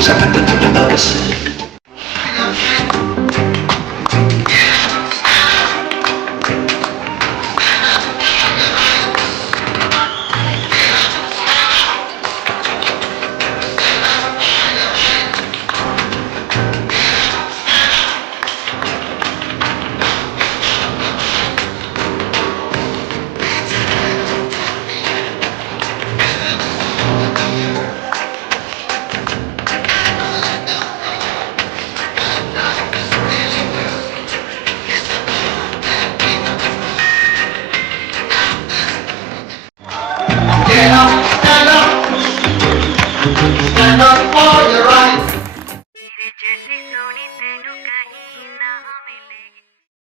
what's happening to us. Get up, stand up, stand up for your right. तेरे जैसी सोनी तेनू कहीं